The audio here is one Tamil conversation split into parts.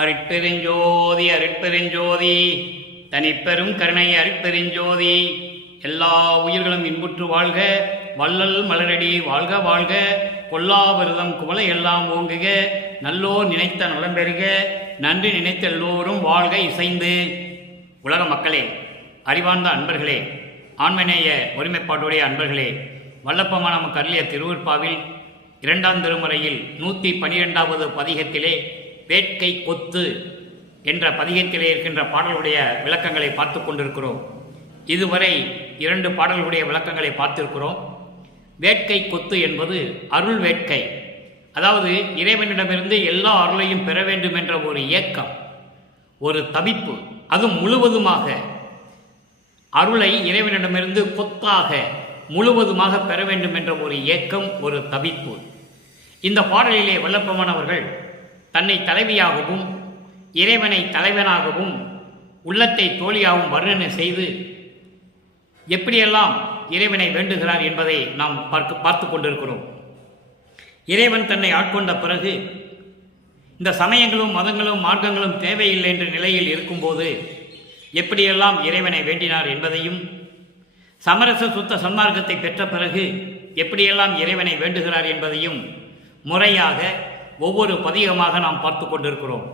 அருட்பெருஞ்சோதி அருட்பெருஞ்சோதி தனிப்பெரும் கருணை அருட்பெருஞ்சோதி. எல்லா உயிர்களும் இன்புற்று வாழ்க, வள்ளல் மலரடி வாழ்க வாழ்க, கொல்லாவிரதம் குவளை எல்லாம் ஓங்குக, நல்லோர் நினைத்த நலம் பெறுக, நன்றி நினைத்த எல்லோரும் வாழ்க இசைந்து. உலக மக்களே, அறிவார்ந்த அன்பர்களே, ஆண்மநேய ஒருமைப்பாட்டுடைய அன்பர்களே, வல்லப்பமான நமக்கு அருளிய திருவருட்பாவில் 2ஆம் திருமுறையில் 112வது பதிகத்திலே வேட்கை கொத்து என்ற பதிகத்திலே இருக்கின்ற பாடலுடைய விளக்கங்களை பார்த்து கொண்டிருக்கிறோம். இதுவரை 2 பாடல்களுடைய விளக்கங்களை பார்த்திருக்கிறோம். வேட்கை கொத்து என்பது அருள் வேட்கை, அதாவது இறைவனிடமிருந்து எல்லா அருளையும் பெற வேண்டும் என்ற ஒரு ஏக்கம், ஒரு தவிப்பு, அது முழுவதுமாக அருளை இறைவனிடமிருந்து கொத்தாக முழுவதுமாக பெற வேண்டும் என்ற ஒரு ஏக்கம், ஒரு தவிப்பு. இந்த பாடலிலே வல்லப்பமானவர்கள் தன்னை தலைவியாகவும் இறைவனை தலைவனாகவும் உள்ளத்தை தோழியாகவும் வர்ணனை செய்து எப்படியெல்லாம் இறைவனை வேண்டுகிறார் என்பதை நாம் பார்த்து கொண்டிருக்கிறோம். இறைவன் தன்னை ஆட்கொண்ட பிறகு இந்த சமயங்களும் மதங்களும் மார்க்கங்களும் தேவையில்லை என்ற நிலையில் இருக்கும்போது எப்படியெல்லாம் இறைவனை வேண்டினார் என்பதையும், சமரச சுத்த சன்மார்க்கத்தை பெற்ற பிறகு எப்படியெல்லாம் இறைவனை வேண்டுகிறார் என்பதையும் முறையாக ஒவ்வொரு பதிகமாக நாம் பார்த்து கொண்டிருக்கிறோம்.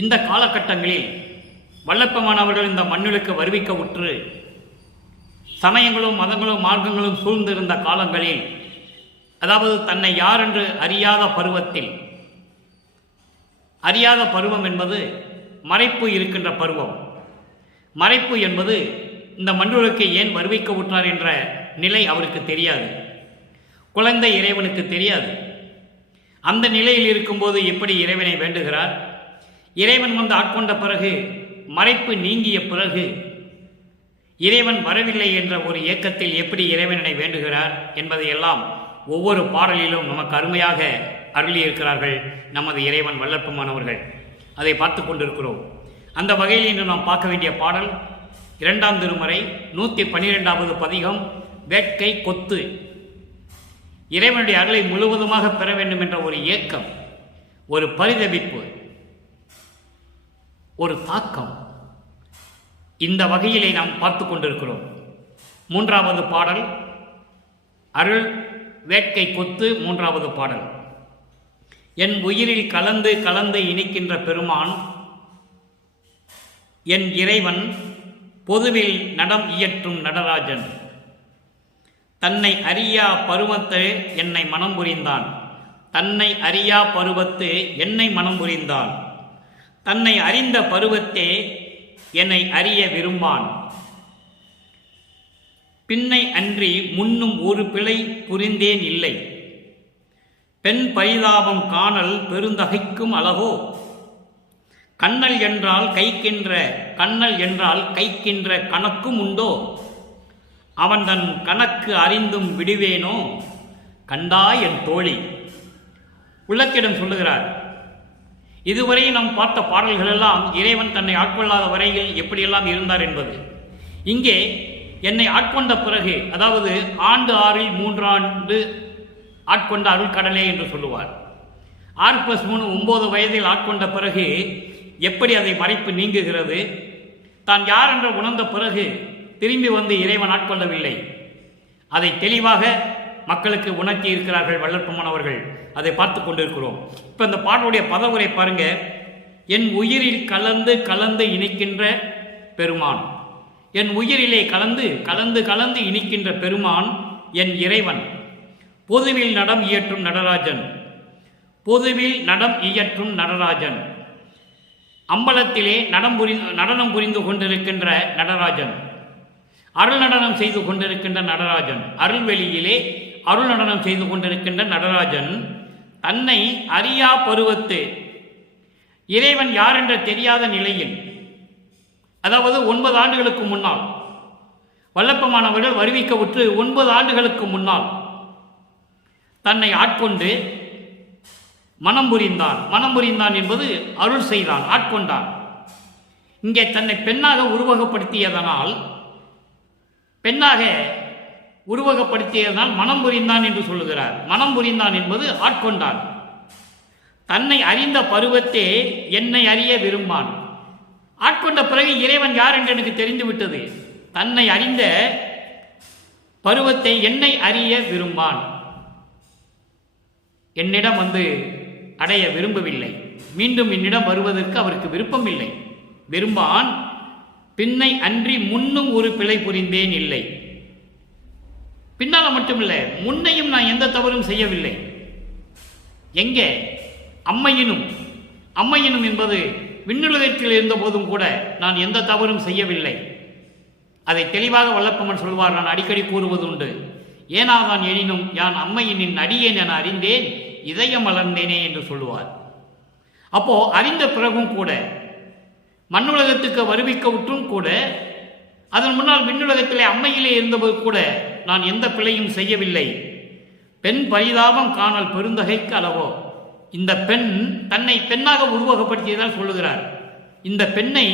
இந்த காலகட்டங்களில் வல்லப்பமானவர்கள் இந்த மண்ணுக்கு வருவிக்க உற்று சமயங்களும் மதங்களும் மார்க்கங்களும் சூழ்ந்திருந்த காலங்களில், அதாவது தன்னை யார் என்று அறியாத பருவத்தில், அறியாத பருவம் என்பது மறைப்பு இருக்கின்ற பருவம். மறைப்பு என்பது இந்த மண்ணுக்கு ஏன் வருவிக்க உற்றார் என்ற நிலை அவருக்கு தெரியாது, குழந்தை இறைவனுக்கு தெரியாது. அந்த நிலையில் இருக்கும்போது எப்படி இறைவனை வேண்டுகிறார்? இறைவன் வந்து ஆட்கொண்ட பிறகு, மறைப்பு நீங்கிய பிறகு இறைவன் வரவில்லை என்ற ஒரு ஏக்கத்தில் எப்படி இறைவனை வேண்டுகிறார் என்பதையெல்லாம் ஒவ்வொரு பாடலிலும் நமக்கு அருமையாக அருளியிருக்கிறார்கள் நமது இறைவன் வல்லப்பமானவர்கள். அதை பார்த்து கொண்டிருக்கிறோம். அந்த வகையில் இன்று நாம் பார்க்க வேண்டிய பாடல் 2ஆம் திருமுறை 112வது பதிகம் வேட்கை கொத்து. இறைவனுடைய அருளை முழுவதுமாக பெற வேண்டும் என்ற ஒரு ஏக்கம், ஒரு பரிதவிப்பு, ஒரு தாக்கம், இந்த வகையிலே நாம் பார்த்து கொண்டிருக்கிறோம். 3வது பாடல் அருள் வேட்கை கொத்து. 3வது பாடல். என் உயிரில் கலந்து கலந்து இனிக்கின்ற பெருமான் என் இறைவன், பொதுவில் நடம் இயற்றும் நடராஜன், தன்னை அறியா பருவத்து என்னை மனம் புரிந்தான், தன்னை அறியா பருவத்து என்னை மனம் புரிந்தான், தன்னை அறிந்த பருவத்தே என்னை அறிய விரும்பான், பின்னை அன்றி முன்னும் ஒரு பிழை புரிந்தேன் இல்லை, பெண் பரிதாபம் காணல் பெருந்தகைக்கும் அழகோ, கண்ணல் என்றால் கைக்கின்ற கண்ணல் என்றால் கைக்கின்ற கணக்கும் உண்டோ, அவன் தன் கணக்கு அறிந்தும் விடுவேனோ, கண்டாய் என் தோழி. உள்ளத்திடம் சொல்லுகிறார், இதுவரை நாம் பார்த்த பாடல்களெல்லாம் இறைவன் தன்னை ஆட்கொள்ளாத வரையில் எப்படியெல்லாம் இருந்தார் என்பது. இங்கே என்னை ஆட்கொண்ட பிறகு, அதாவது ஆண்டு 6ல் 3 ஆண்டு ஆட்கொண்ட அருள் கடலே என்று சொல்லுவார். 6+3 9 வயதில் ஆட்கொண்ட பிறகு எப்படி அதை மறைப்பு நீங்குகிறது? தான் யார் என்று உணர்ந்த பிறகு திரும்பி வந்து இறைவன் ஆட்கொள்ளவில்லை. அதை தெளிவாக மக்களுக்கு உணர்த்தி இருக்கிறார்கள் வல்லப்பமானவர்கள். அதை பார்த்து கொண்டிருக்கிறோம். இப்போ இந்த பாடலுடைய பதவுரை பாருங்க. என் உயிரில் கலந்து கலந்து இனிக்கின்ற பெருமான், என் உயிரிலே கலந்து கலந்து கலந்து இனிக்கின்ற பெருமான் என் இறைவன், பொதுவில் நடம் இயற்றும் நடராஜன், பொதுவில் நடம் இயற்றும் நடராஜன், அம்பலத்திலே நடனம் புரிந்து கொண்டிருக்கின்ற நடராஜன், அருள் நடனம் செய்து கொண்டிருக்கின்ற நடராஜன், அருள்வெளியிலே அருள் நடனம் செய்து கொண்டிருக்கின்ற நடராஜன், தன்னை அறியா பருவத்து, இறைவன் யார் என்ற தெரியாத நிலையில், அதாவது 9 ஆண்டுகளுக்கு முன்னால் வல்லப்பமானவர்கள் வருவிக்க உற்று 9 ஆண்டுகளுக்கு முன்னால் தன்னை ஆட்கொண்டு மனம் புரிந்தான். மனம் புரிந்தான் என்பது அருள் செய்தான், ஆட்கொண்டான். இங்கே தன்னை பெண்ணாக உருவகப்படுத்தியதனால், பெண்ணாக உருவகப்படுத்தியதனால் மனம் புரிந்தான் என்று சொல்லுகிறார். மனம் புரிந்தான் என்பது ஆட்கொண்டான். தன்னை அறிந்த பருவத்தே என்னை அறிய விரும்பான். ஆட்கொண்ட பிறகு இறைவன் யார் என்று எனக்கு தெரிந்து விட்டது. தன்னை அறிந்த பருவத்தை என்னை அறிய விரும்பான். என்னிடம் அடைய விரும்பவில்லை. மீண்டும் என்னிடம் வருவதற்கு அவருக்கு விருப்பம் இல்லை. விரும்பான். பின்னை அன்றி முன்னும் ஒரு பிழை புரிந்தேன் இல்லை. பின்னால மட்டுமில்லை, முன்னையும் நான் எந்த தவறும் செய்யவில்லை. எங்கே? அம்மையினும் என்பது விண்ணுலகத்தில் இருந்த போதும் கூட நான் எந்த தவறும் செய்யவில்லை. அதை தெளிவாக வல்லப்பமன் சொல்வார். நான் அடிக்கடி கூறுவது உண்டு. ஏனாதான் எனினும் யான் அம்மையினின் அடியேன் என அறிந்தேன், இதயம் மலர்ந்தேனே என்று சொல்லுவார். அப்போ அறிந்த பிறகும் கூட, மண்ணுலகத்துக்கு வருவிக்க விட்டும் கூட, அதன் முன்னால் விண்ணுலகத்திலே அம்மையிலே இருந்தபோது கூட நான் எந்த பிழையும் செய்யவில்லை. பெண் பரிதாபம் காணல் பெருந்தகைக்கு அளவோ. இந்த பெண் தன்னை பெண்ணாக உருவகப்படுத்தியதால் சொல்லுகிறார். இந்த பெண்ணை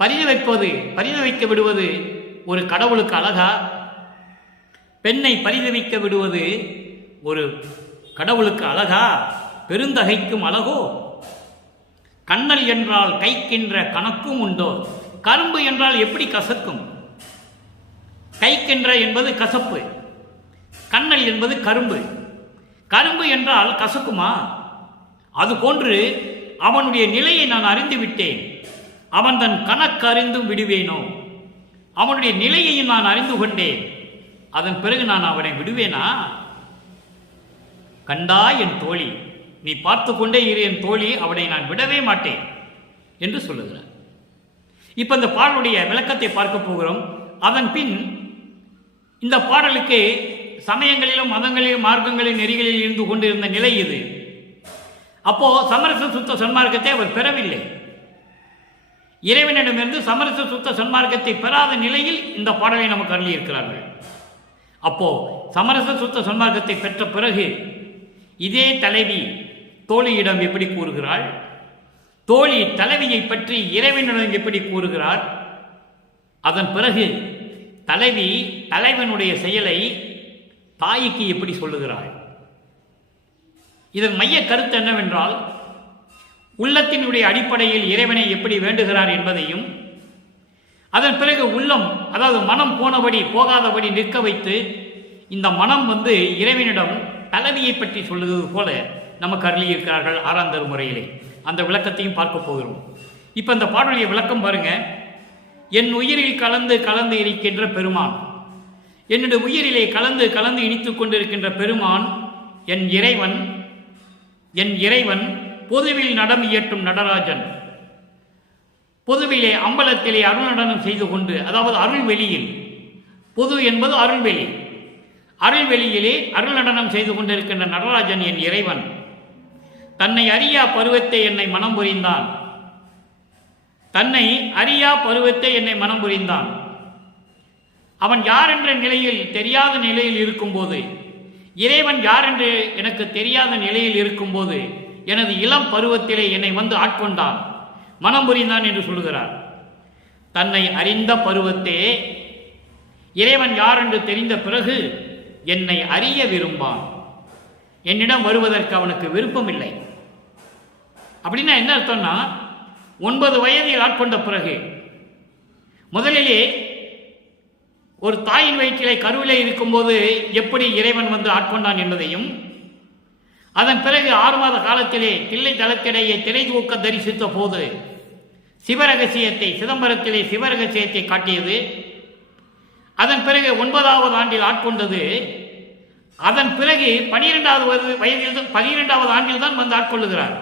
பரிதவிக்க விடுவது ஒரு கடவுளுக்கு அழகா? பெண்ணை பரிதவிக்க விடுவது ஒரு கடவுளுக்கு அழகா? பெருந்தகைக்கும் அழகோ? கண்ணல் என்றால் கைக்கின்ற கணக்கும் உண்டோ? கரும்பு என்றால் எப்படி கசக்கும்? கைக்கின்ற என்பது கசப்பு, கண்ணல் என்பது கரும்பு. கரும்பு என்றால் கசக்குமா? அதுபோன்று அவனுடைய நிலையை நான் அறிந்து விட்டேன். அவன் தன் கணக்கு அறிந்தும் விடுவேனோ? அவனுடைய நிலையையும் நான் அறிந்து கொண்டேன். அதன் பிறகு நான் அவனை விடுவேனா? கண்டா என் தோழி, நீ பார்த்து கொண்டே இரு என் தோழி, அவனை நான் விடவே மாட்டேன் என்று சொல்லுகிறார். இப்ப இந்த பாடலுடைய விளக்கத்தை பார்க்க போகிறோம். அதன் பின் இந்த பாடலுக்கு சமயங்களிலும் மதங்களிலும் மார்க்கங்களிலும் நெறிகளில் இருந்து கொண்டிருந்த நிலை இது. அப்போ சமரச சுத்த சன்மார்க்கத்தை அவர் பெறவில்லை. இறைவனிடமிருந்து சமரச சுத்த சன்மார்க்கத்தை பெறாத நிலையில் இந்த பாடலை நமக்கு அருளி இருக்கிறார்கள். அப்போ சமரச சுத்த சன்மார்க்கத்தை பெற்ற பிறகு இதே தலைவி தோழியிடம் எப்படி கூறுகிறாள்? தோழி தலைவியை பற்றி இறைவனிடம் எப்படி கூறுகிறார்? அதன் பிறகு தலைவி தலைவனுடைய செயலை தாய்க்கு எப்படி சொல்லுகிறாள்? இதன் மைய கருத்து என்னவென்றால், உள்ளத்தினுடைய அடிப்படையில் இறைவனை எப்படி வேண்டுகிறார் என்பதையும், அதன் பிறகு உள்ளம், அதாவது மனம் போகாதபடி நிற்க வைத்து இந்த மனம் இறைவனிடம் தலைவியை பற்றி சொல்லுவது போல நமக்கு அருளியிருக்கிறார்கள் 6ஆம் திருமுறையிலே. அந்த விளக்கத்தையும் பார்க்க போகிறோம். இப்போ இந்த பாடலுடைய விளக்கம் பாருங்க. என் உயிரில் கலந்து கலந்து இருக்கின்ற பெருமான், என்னுடைய உயிரிலே கலந்து கலந்து இனித்துக் கொண்டிருக்கின்ற பெருமான் என் இறைவன் பொதுவில் நடம் இயற்றும் நடராஜன். பொதுவிலே அம்பலத்திலே அருள் நடனம் செய்து கொண்டு, அதாவது அருள்வெளியில், பொது என்பது அருள்வெளி, அருள்வெளியிலே அருள் நடனம் செய்து கொண்டிருக்கின்ற நடராஜன் என் இறைவன். தன்னை அறியா பருவத்தை என்னை மனம் புரிந்தான். தன்னை அறியா பருவத்தை என்னை மனம் புரிந்தான். அவன் யார் என்ற நிலையில் தெரியாத நிலையில் இருக்கும்போது, இறைவன் யார் என்று எனக்கு தெரியாத நிலையில் இருக்கும்போது எனது இளம் பருவத்திலே என்னை ஆட்கொண்டான், மனம் புரிந்தான் என்று சொல்கிறார். தன்னை அறிந்த பருவத்தே இறைவன் யார் என்று தெரிந்த பிறகு என்னை அறிய விரும்பான். என்னிடம் வருவதற்கு அவனுக்கு விருப்பம் இல்லை. அப்படின்னா என்ன அர்த்தம்னா, 9 வயதில் ஆட்கொண்ட பிறகு, முதலிலே ஒரு தாயின் வயிற்றிலே கருவிலே இருக்கும்போது எப்படி இறைவன் ஆட்கொண்டான் என்பதையும், அதன் பிறகு 6 மாத காலத்திலே தில்லை தளத்திடையே திரை தூக்க தரிசித்த போது சிவரகசியத்தை, சிதம்பரத்திலே சிவரகசியத்தை காட்டியது. அதன் பிறகு 9வது ஆண்டில் ஆட்கொண்டது. அதன் பிறகு 12வது வயதில் 12வது ஆண்டில் தான் ஆட்கொள்ளுகிறார்.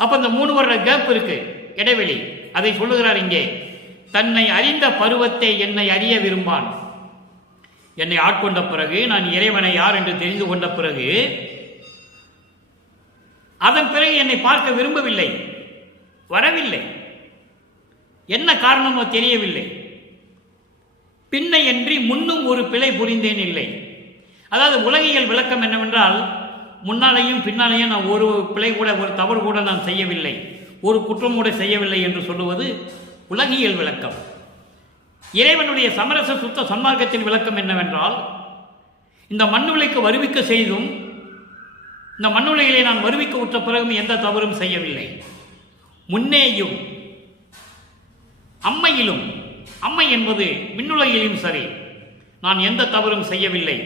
அப்ப இந்த 3 வருட கேப் இருக்கு, இடைவெளி. அதை சொல்லுகிறார் இங்கே. தன்னை அறிந்த பருவத்தை என்னை அறிய விரும்பான். என்னை ஆட்கொண்ட பிறகு, நான் இறைவனை யார் என்று தெரிந்து கொண்ட பிறகு, அதன் பிறகு என்னை பார்க்க விரும்பவில்லை, வரவில்லை. என்ன காரணமோ தெரியவில்லை. பின்னை என்று முன்னும் ஒரு பிழை புரிந்தேன் இல்லை. அதாவது உலகியல் விளக்கம் என்னவென்றால், முன்னாலேயும் பின்னாலேயும் நான் ஒரு பிழை கூட, ஒரு தவறு கூட நான் செய்யவில்லை, ஒரு குற்றம் கூட செய்யவில்லை என்று சொல்லுவது உலகியல் விளக்கம். இறைவனுடைய சமரச சுத்த சன்மார்க்கத்தின் விளக்கம் என்னவென்றால், இந்த மண்ணுலைக்கு வருவிக்க செய்தும் இந்த மண்ணுலகிலே நான் வருவிக்க உற்ற பிறகும் எந்த தவறும் செய்யவில்லை. முன்னேயும் அம்மையிலும், அம்மை என்பது விண்ணுலகிலும் சரி, நான் எந்த தவறும் செய்யவில்லை.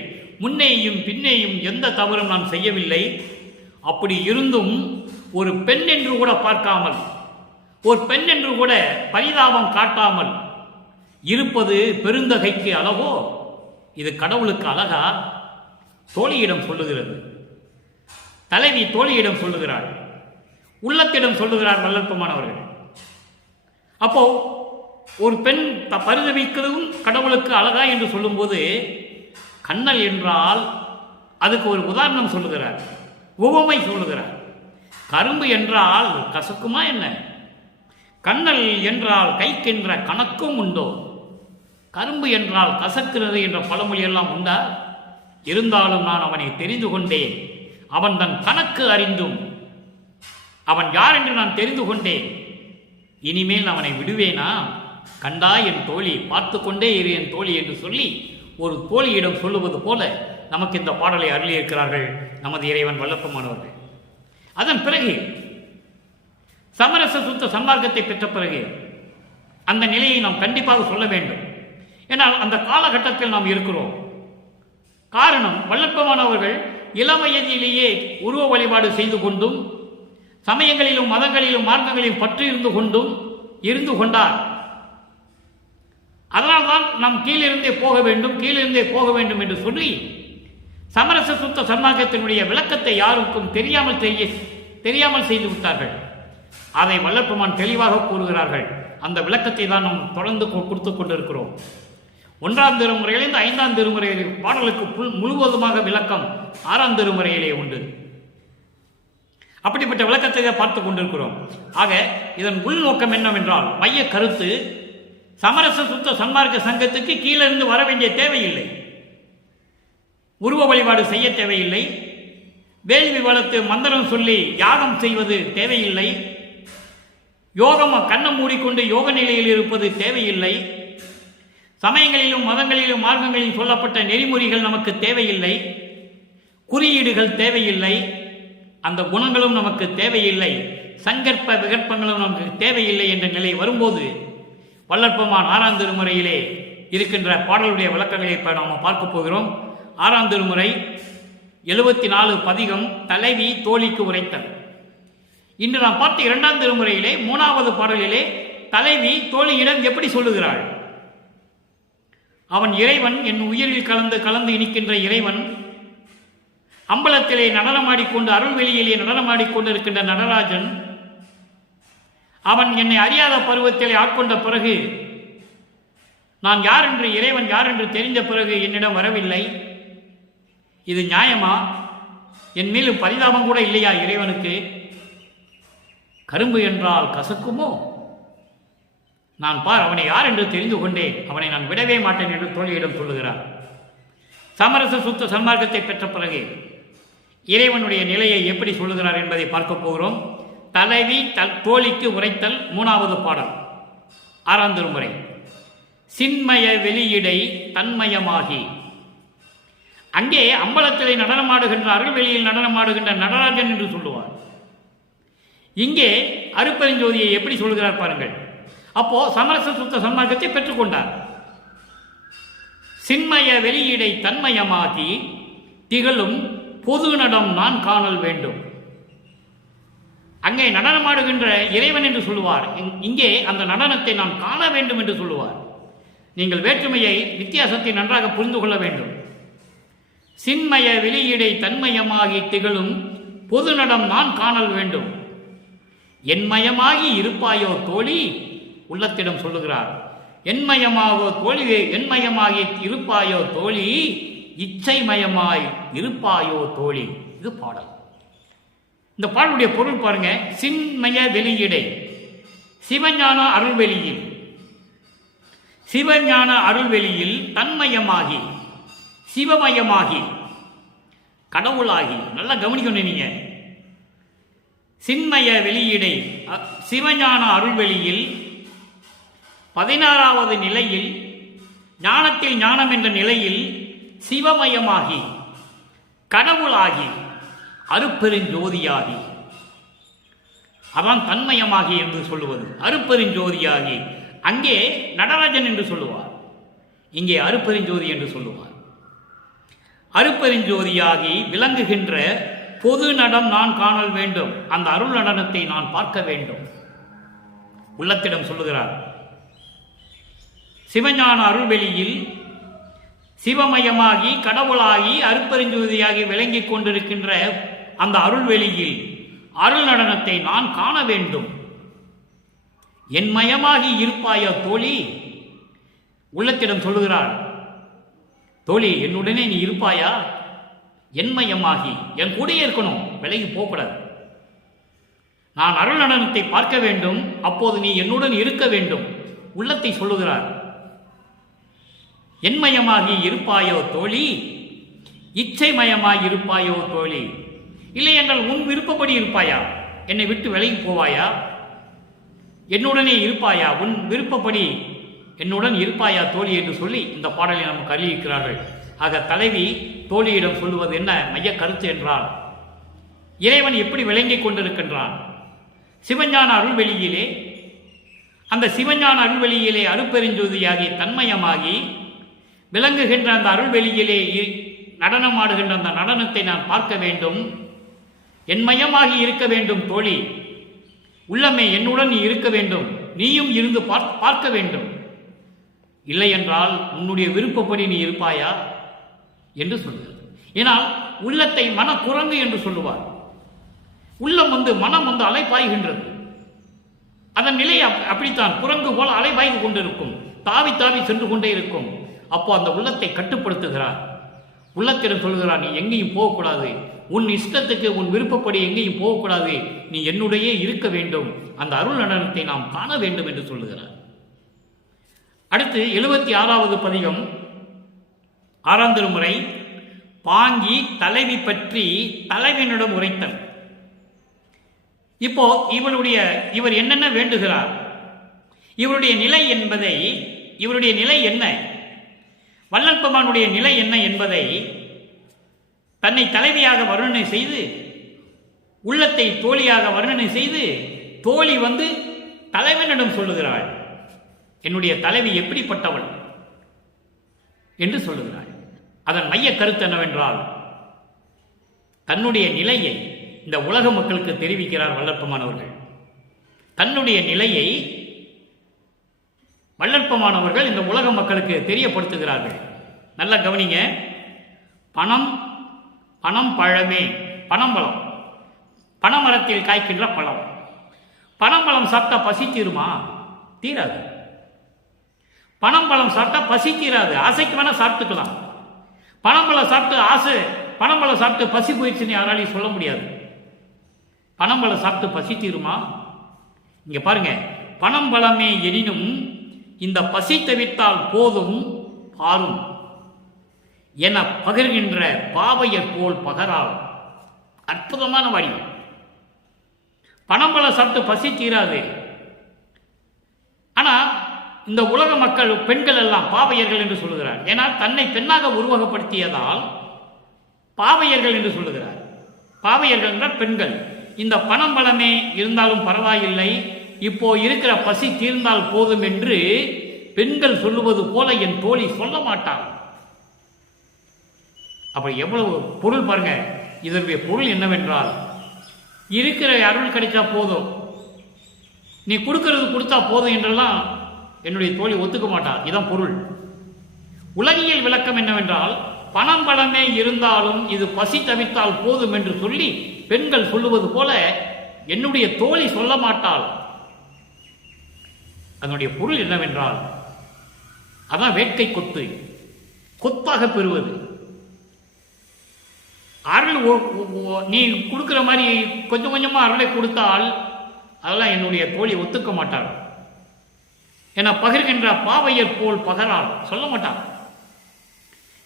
முன்னேயும் பின்னேயும் எந்த தவறும் நான் செய்யவில்லை. அப்படி இருந்தும் ஒரு பெண் என்று கூட பார்க்காமல், ஒரு பெண் என்று கூட பரிதாபம் காட்டாமல் இருப்பது பெருந்தகைக்கு அழகோ? இது கடவுளுக்கு அழகா? தோழியிடம் சொல்லுகிறது. தலைவி தோழியிடம் சொல்லுகிறாள், உள்ளத்திடம் சொல்லுகிறார் வல்லற்பமானவர்கள். அப்போ ஒரு பெண் பரிதவிக்கிறதும் கடவுளுக்கு அழகா என்று சொல்லும்போது, கண்ணல் என்றால் அதுக்கு ஒரு உதாரணம் சொல்லுகிறார், உவமை சொல்லுகிறார். கரும்பு என்றால் கசக்குமா என்ன? கண்ணல் என்றால் கைக்கென்ற கணக்கும் உண்டோ? கரும்பு என்றால் கசக்கிறது என்ற பழமொழி எல்லாம் உண்டா? இருந்தாலும் நான் அவனை தெரிந்து கொண்டேன். அவன் தன் கணக்கு அறிந்தும் அவன் யார் என்று நான் தெரிந்து கொண்டேன். இனிமேல் அவனை விடுவேனா? கண்டா என் தோழி, பார்த்து கொண்டே இரு என் தோழி என்று சொல்லி ஒரு தோழியிடம் சொல்லுவது போல நமக்கு இந்த பாடலை அருளியிருக்கிறார்கள் நமது இறைவன் வல்லப்பமானவர்கள். அதன் பிறகு சமரச சுத்த சன்மார்க்கத்தை பெற்ற பிறகு அந்த நிலையை நாம் கண்டிப்பாக சொல்ல வேண்டும். ஏன்னால் அந்த காலகட்டத்தில் நாம் இருக்கிறோம். காரணம், வல்லப்பமானவர்கள் இளம் வயதிலேயே உருவ வழிபாடு செய்து கொண்டும் சமயங்களிலும் மதங்களிலும் மார்க்கங்களிலும் பற்று இருந்து கொண்டார். அதனால்தான் நாம் கீழிருந்தே போக வேண்டும் என்று சொல்லி சமரச சுத்த சன்மார்க்கத்தினுடைய விளக்கத்தை யாருக்கும் தெரியாமல் செய்து விட்டார்கள். அதை வல்லப்பெருமான் தெளிவாக கூறுகிறார்கள். அந்த விளக்கத்தை தான் நாம் தொடர்ந்து கொடுத்து கொண்டிருக்கிறோம். 1ஆம் திருமுறையிலிருந்து 5ஆம் திருமுறையில் பாடலுக்கு முழுவதுமாக விளக்கம் 6ஆம் திருமுறையிலே உண்டு. அப்படிப்பட்ட விளக்கத்தை பார்த்து கொண்டிருக்கிறோம். ஆக இதன் உள்நோக்கம் என்னவென்றால், மைய கருத்து, சமரச சுத்த சன்மார்க்க சங்கத்துக்கு கீழிருந்து வர வேண்டிய தேவையில்லை. உருவ வழிபாடு செய்ய தேவையில்லை. வேள்வி வளர்த்து மந்திரம் சொல்லி யாகம் செய்வது தேவையில்லை. யோகம் கண்ணம் மூடிக்கொண்டு யோக நிலையில் இருப்பது தேவையில்லை. சமயங்களிலும் மதங்களிலும் மார்க்கங்களிலும் சொல்லப்பட்ட நெறிமுறைகள் நமக்கு தேவையில்லை. குறியீடுகள் தேவையில்லை. அந்த குணங்களும் நமக்கு தேவையில்லை. சங்கற்ப விகற்பங்களும் நமக்கு தேவையில்லை என்ற நிலை வரும்போது வல்லற்பெருமான் 6ஆம் திருமுறையிலே இருக்கின்ற பாடலுடைய விளக்கங்களை இப்போ நாம் பார்க்க போகிறோம். 6ஆம் திருமுறை 74 பதிகம் தலைவி தோழிக்கு உரைத்தல். இன்று நாம் பார்த்த 2ஆம் திருமுறையிலே 3வது பாடலிலே தலைவி தோழியிடம் எப்படி சொல்லுகிறாள்? அவன் இறைவன், என் உயிரில் கலந்து இனிக்கின்ற இறைவன், அம்பலத்திலே நடனமாடிக்கொண்டு அருள்வெளியிலே நடனமாடிக்கொண்டு இருக்கின்ற நடராஜன், அவன் என்னை அறியாத பருவத்திலே ஆட்கொண்ட பிறகு, நான் யார் என்று, இறைவன் யார் என்று தெரிந்த பிறகு என்னிடம் வரவில்லை. இது நியாயமா? என் மேலும் பரிதாபம் கூட இல்லையா இறைவனுக்கு? கரும்பு என்றால் கசக்குமோ? நான் பார், அவனை யார் என்று தெரிந்து கொண்டேன், அவனை நான் விடவே மாட்டேன் என்று தோழியிடம் சொல்லுகிறார். சமரச சுத்த சன்மார்க்கத்தை பெற்ற பிறகு இறைவனுடைய நிலையை எப்படி சொல்லுகிறார் என்பதை பார்க்க போகிறோம். தலைவி தோழிக்கு உரைத்தல் 3வது பாடல் 6ஆம் திருமுறை. சின்மய வெளியிடை தன்மயமாகி. அங்கே அம்பலத்திலே நடனமாடுகின்ற, அருள்வெளியில் நடனமாடுகின்ற நடராஜன் என்று சொல்லுவார். இங்கே அருப்பெருஞ்சோதியை எப்படி சொல்கிறார் பாருங்கள். அப்போ சமரச சுத்த சன்மார்க்கத்தை பெற்றுக்கொண்டார். சின்மய வெளியிடை தன்மயமாகி திகழும் பொது நடம் நான் காணல் வேண்டும். அங்கே நடனமாடுகின்ற இறைவன் என்று சொல்லுவார், இங்கே அந்த நடனத்தை நான் காண வேண்டும் என்று சொல்லுவார். நீங்கள் வேற்றுமையை, வித்தியாசத்தை நன்றாக புரிந்து கொள்ள வேண்டும். சின்மய வெளியிடை தன்மயமாகி திகழும் பொது நடம் நான் காணல் வேண்டும். என்மயமாகி இருப்பாயோ தோழி, உள்ளத்திடம் சொல்லுகிறார். என்மயமாகி இருப்பாயோ தோழி, இச்சைமயமாய் இருப்பாயோ தோழி. இது பாடல். இந்த பாடலுடைய பொருள் பாருங்க. சின்மய வெளியிடை, சிவஞான அருள்வெளியில் தன்மயமாகி, சிவமயமாகி, கடவுளாகி. நல்லா கவனிக்கணும் நீங்க. சின்மய வெளியிடை சிவஞான அருள்வெளியில் 16வது நிலையில், ஞானத்தில் ஞானம் என்ற நிலையில் சிவமயமாகி, கடவுளாகி, அருப்பெருஞ்சோதியாகி, அதான் தன்மயமாகி என்று சொல்லுவது. அருப்பெருஞ்சோதியாகி, அங்கே நடராஜன் என்று சொல்லுவார், இங்கே அருப்பெருஞ்சோதி என்று சொல்லுவார். அருப்பெருஞ்சோதியாகி விளங்குகின்ற பொது நடம் நான் காணல் வேண்டும், அந்த அருள் நடனத்தை நான் பார்க்க வேண்டும். உள்ளத்திடம் சொல்லுகிறார். சிவஞான அருள்வெளியில் சிவமயமாகி கடவுளாகி அருப்பெருஞ்சோதியாகி விளங்கிக் கொண்டிருக்கின்ற அந்த அருள்வெளியில் அருள் நடனத்தை நான் காண வேண்டும். என் மயமாகி இருப்பாயா தோழி? உள்ளத்திடம் சொல்லுகிறார், தோழி என்னுடனே நீ இருப்பாயா? என்மயமாகி என் கூடயே இருக்கணும், விலகி போகக்கூடாது. நான் அருள் நடனத்தை பார்க்க வேண்டும், அப்போது நீ என்னுடன் இருக்க வேண்டும். உள்ளத்தை சொல்லுகிறார். என்மயமாகி இருப்பாயோ தோழி, இச்சைமயமாகி இருப்பாயோ தோழி? இல்லை என்றால் உன் விருப்பப்படி இருப்பாயா? என்னை விட்டு விலகி போவாயா? என்னுடனே இருப்பாயா? உன் விருப்பப்படி என்னுடன் இருப்பாயா தோழி என்று சொல்லி இந்த பாடலை நமக்கு அறிவிக்கிறார்கள். ஆக தலைவி தோழியிடம் சொல்லுவது என்ன மைய கருத்து என்றால், இறைவன் எப்படி விளங்கிக் கொண்டிருக்கின்றான்? சிவஞான அருள்வெளியிலே, அந்த சிவஞான அருள்வெளியிலே அருப்பெருஞ்சோதியாகி தன்மயமாகி விளங்குகின்ற அந்த அருள்வெளியிலே நடனமாடுகின்ற அந்த நடனத்தை நான் பார்க்க வேண்டும். என்மயமாகி இருக்க வேண்டும் தோழி, உள்ளமே என்னுடன் நீ இருக்க வேண்டும், நீயும் இருந்து பார்க்க வேண்டும். இல்லை என்றால் உன்னுடைய விருப்பப்படி நீ இருப்பாயா என்று சொல்லுகிறது. ஏனால் உள்ளத்தை மனக்குரங்கு என்று சொல்லுவார். உள்ளம் மனம் அலைபாய்கின்றது. அதன் நிலை அப்படித்தான், குரங்கு போல அலைபாய்ந்து கொண்டிருக்கும், தாவி தாவி சென்று கொண்டே இருக்கும். அப்போ அந்த உள்ளத்தை கட்டுப்படுத்துகிறார். உள்ளத்திடம் சொல்கிறார், நீ எங்கேயும் போகக்கூடாது, உன் இஷ்டத்துக்கு உன் விருப்பப்படி எங்கேயும் போகக்கூடாது, நீ என்னுடையே இருக்க வேண்டும், அந்த அருள் நடனத்தை நாம் காண வேண்டும் என்று சொல்லுகிறார். அடுத்து 76வது பதிகம், 6ஆம் திருமுறை. பாங்கி தலைவி பற்றி தலைவனிடம் உரைத்தல். இப்போ இவர் என்னென்ன வேண்டுகிறார், இவருடைய நிலை என்பதை, இவருடைய நிலை என்ன, வள்ளல் பெருமானுடைய நிலை என்ன என்பதை தன்னை தலைவியாக வர்ணனை செய்து, உள்ளத்தை தோழியாக வர்ணனை செய்து, தோழி தலைவனிடம் சொல்லுகிறாள், என்னுடைய தலைவி எப்படிப்பட்டவள் என்று சொல்லுகிறாள். அதன் மைய கருத்து என்னவென்றால், தன்னுடைய நிலையை இந்த உலக மக்களுக்கு தெரிவிக்கிறார் வள்ளல் பெருமான் அவர்கள். தன்னுடைய நிலையை வள்ளல் பெருமான் அவர்கள் இந்த உலக மக்களுக்கு தெரியப்படுத்துகிறார்கள். நல்லா கவனிங்க. பணம் பழமே, பனம்பழம், பனமரத்தில் காய்க்கின்ற பழம். பனம்பழம் சாப்பிட்டா பசி தீருமா? தீராது. பனம்பழம் சாப்பிட்டா பசி தீராது. ஆசைக்கு வேணா சாப்பிட்டுக்கலாம். பனம்பழம் சாப்பிட்டு பசி போயிடுச்சுன்னு யாராலையும் சொல்ல முடியாது. பனம்பழம் சாப்பிட்டு பசி தீருமா? இங்க பாருங்க, பனம்பழமே எனினும் இந்த பசி தவிர்த்தால் போதும் பாரும் என பகர்கின்ற பாவையர் போல் பகரால். அற்புதமான வரி. பனம்பழம் சாப்பிட்டு பசி தீராது. ஆனா இந்த உலக மக்கள், பெண்கள் எல்லாம் பாவையர்கள் என்று சொல்லுகிறார். ஏன்னா தன்னை பெண்ணாக உருவகப்படுத்தியதால் பாவையர்கள் என்று சொல்லுகிறார். பாவையர்கள் என்றால் பெண்கள். இந்த பனம்பழமே இருந்தாலும் பரவாயில்லை, இப்போ இருக்கிற பசி தீர்ந்தால் போதும் என்று பெண்கள் சொல்லுவது போல என் தோழி சொல்ல மாட்டாள். அப்ப எவ்வளவு பொருள் பாருங்க. இதனுடைய பொருள் என்னவென்றால், இருக்கிற அருள் கிடைச்சா போதும், நீ கொடுத்தா போதும் என்றெல்லாம் என்னுடைய தோழி ஒத்துக்க மாட்டாள். இதான் பொருள். உலகியல் விளக்கம் என்னவென்றால், பணம் பலமே இருந்தாலும் இது பசி தவிர்த்தால் போதும் என்று சொல்லி பெண்கள் சொல்லுவது போல என்னுடைய தோழி சொல்ல மாட்டாள். அதனுடைய பொருள் என்னவென்றால், அதான் வேட்கை கொத்து, கொத்தாக பெறுவது. அருள் நீ கொடுக்கிற மாதிரி கொஞ்சம் கொஞ்சமா அருளை கொடுத்தால் அதெல்லாம் என்னுடைய தோழி ஒத்துக்க மாட்டாள். என பகிர்கின்ற பாவையர் போல் பகரால் சொல்ல மாட்டாள்.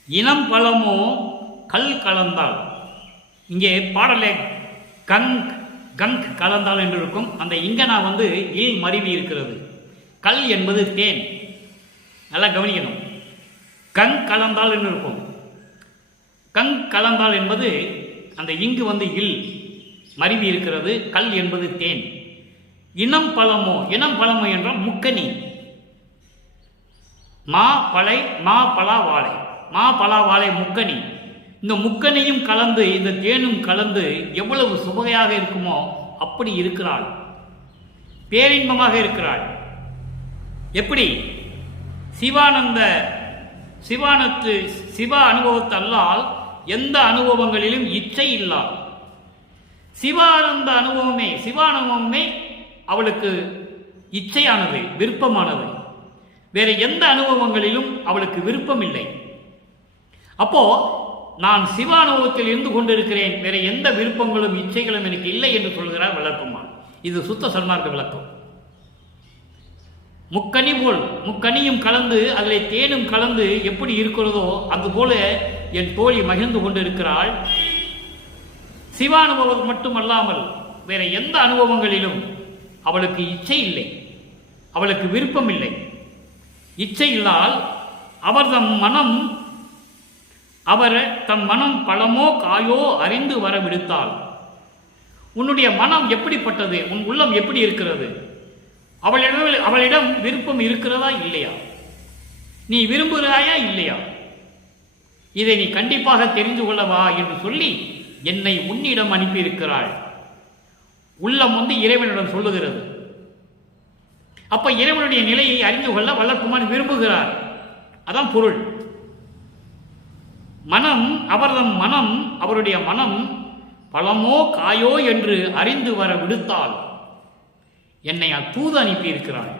இனம் பழமோ கல் கலந்தால், இங்கே பாடலே கங்க் கலந்தால் என்று இருக்கும். அந்த இங்கனா இல் மருவி இருக்கிறது. கல் என்பது தேன். நல்லா கவனிக்கணும். கங் கலந்தால் என்று இருக்கும். கங் கலந்தால் என்பது அந்த இங்கு இல் மருவி இருக்கிறது. கல் என்பது தேன். இனம் பழமோ என்றால் முக்கனி. மா பலா வாழை, மா பலா வாழை முக்கனி. இந்த முக்கனியும் கலந்து இந்த தேனும் கலந்து எவ்வளவு சுவையாக இருக்குமோ அப்படி இருக்கிறாள், பேரின்பமாக இருக்கிறாள். எப்படி? சிவ அனுபவத்தல்லால் எந்த அனுபவங்களிலும் இச்சை இல்லாள். சிவானந்த சிவானுபவமே அவளுக்கு இச்சையானது, விருப்பமானது. வேற எந்த அனுபவங்களிலும் அவளுக்கு விருப்பம் இல்லை. அப்போ நான் சிவானுபவத்தில் இருந்து கொண்டிருக்கிறேன், வேற எந்த விருப்பங்களும் இச்சைகளும் எனக்கு இல்லை என்று சொல்கிறார் வள்ளற்பெருமான். இது சுத்த சன்மார்க்க விளக்கம். முக்கனி போல், முக்கனியும் கலந்து அதில் தேனும் கலந்து எப்படி இருக்கிறதோ அதுபோல என் தோழி மகிழ்ந்து கொண்டிருக்கிறாள். சிவானுபவம் மட்டுமல்லாமல் வேற எந்த அனுபவங்களிலும் அவளுக்கு இச்சை இல்லை, அவளுக்கு விருப்பம் இல்லை. இச்சை இல்லால் அவர் தம் மனம் பழமோ காயோ அறிந்து வர விடுத்தாள். உன்னுடைய மனம் எப்படிப்பட்டது, உன் உள்ளம் எப்படி இருக்கிறது, அவளிடம் விருப்பம் இருக்கிறதா இல்லையா, நீ விரும்புகிறாயா இல்லையா, இதை நீ கண்டிப்பாக தெரிந்து கொள்ளவா என்று சொல்லி என்னை உன்னிடம் அனுப்பியிருக்கிறாள். உள்ளம் இறைவனிடம் சொல்லுகிறது. அப்ப இறைவனுடைய நிலையை அறிந்து கொள்ள வள்ளற்பெருமான் விரும்புகிறார். அதான் பொருள். அவருடைய மனம் பழமோ காயோ என்று அறிந்து வர விடுத்தால் என்னை தூது அனுப்பியிருக்கிறாள்.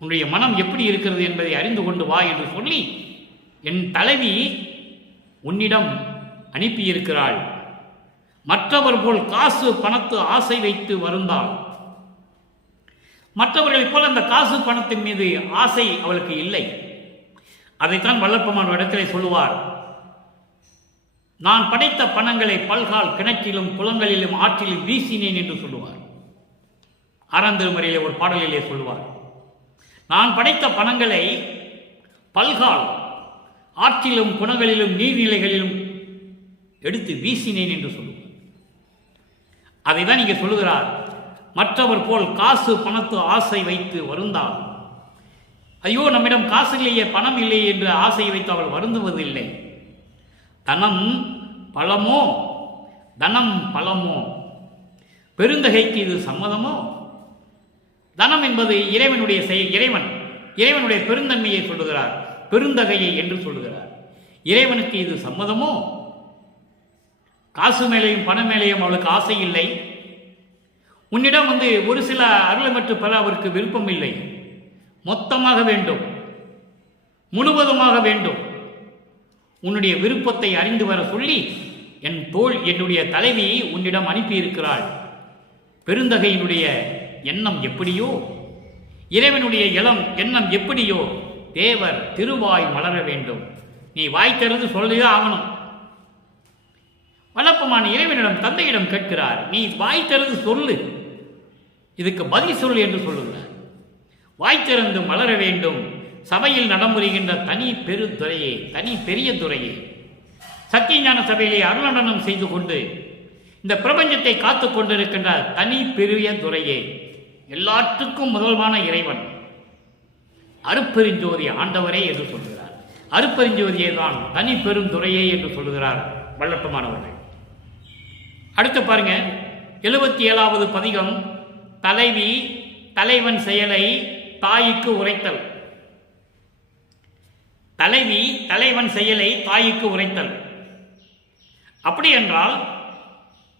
உன்னுடைய மனம் எப்படி இருக்கிறது என்பதை அறிந்து கொண்டு வா என்று சொல்லி என் தலைவி உன்னிடம் அனுப்பியிருக்கிறாள். மற்றவர் போல் காசு பணத்து ஆசை வைத்து வருந்தாள். மற்றவர்களைப் போல அந்த காசு பணத்தின் மீது ஆசை அவளுக்கு இல்லை. அதைத்தான் வள்ளற்பெருமான் இடத்திலே சொல்லுவார். நான் படைத்த பணங்களை பல்கால் கிணற்றிலும் குளங்களிலும் ஆற்றிலும் வீசினேன் என்று சொல்லுவார். ஆறாந்திருமறையிலே ஒரு பாடலிலே சொல்லுவார். நான் படைத்த பணங்களை பல்கால் ஆற்றிலும் குணங்களிலும் நீர்நிலைகளிலும் எடுத்து வீசினேன் என்று சொல்லுவார். அதைதான் இங்கே சொல்லுகிறார். மற்றவர் போல் காசு பணத்து ஆசை வைத்து வருந்தாள். ஐயோ, நம்மிடம் காசு இல்லையே, பணம் இல்லையே என்று ஆசை வைத்து அவள் வருந்துவதில்லை. தனம் பழமோ பெருந்தகைக்கு இது சம்மதமோ? தனம் என்பது இறைவனுடைய இறைவனுடைய பெருந்தன்மையை சொல்லுகிறார், பெருந்தகையை என்று சொல்லுகிறார். இறைவனுக்கு இது சம்மதமோ? காசு மேலேயும் பணம் மேலேயும் அவளுக்கு ஆசை இல்லை. உன்னிடம் ஒரு சில அருளை மட்டும் பெற அவருக்கு விருப்பம் இல்லை. மொத்தமாக வேண்டும், முழுவதுமாக வேண்டும். உன்னுடைய விருப்பத்தை அறிந்து வர சொல்லி என்னுடைய தலைவி உன்னிடம் அனுப்பியிருக்கிறாள். பெருந்தகையினுடைய எண்ணம் எப்படியோ, இறைவனுடைய எண்ணம் எப்படியோ, தேவர் திருவாய் மலர வேண்டும். நீ வாய் திறந்து சொல்லிதான் ஆகணும். வள்ளற்பெருமான் இறைவனிடம் தந்தையிடம் கேட்கிறார், நீ வாய் திறந்து சொல்லு, இதுக்கு பதில் சொல்லு என்று சொல்லுகிறார். வாய் திறந்து மலர வேண்டும். சபையில் நடைமுறைகின்ற தனி பெரிய துறையே, சத்திய ஞான சபையிலே அருளடனம் செய்து கொண்டு இந்த பிரபஞ்சத்தை காத்து கொண்டிருக்கின்ற தனி பெரிய துறையே, எல்லாற்றுக்கும் முதல்வான இறைவன் அருப்பெருஞ்சோதி ஆண்டவரே என்று சொல்கிறார். அருப்பெருஞ்சோதியே தான் தனி பெரும் துறையே என்று சொல்கிறார் வள்ளற்பெருமானவர்கள். அடுத்து பாருங்க, 77வது பதிகம். தலைவி தலைவன் செயலை தாய்க்கு உரைத்தல். தலைவி தலைவன் செயலை தாய்க்கு உரைத்தல். அப்படி என்றால்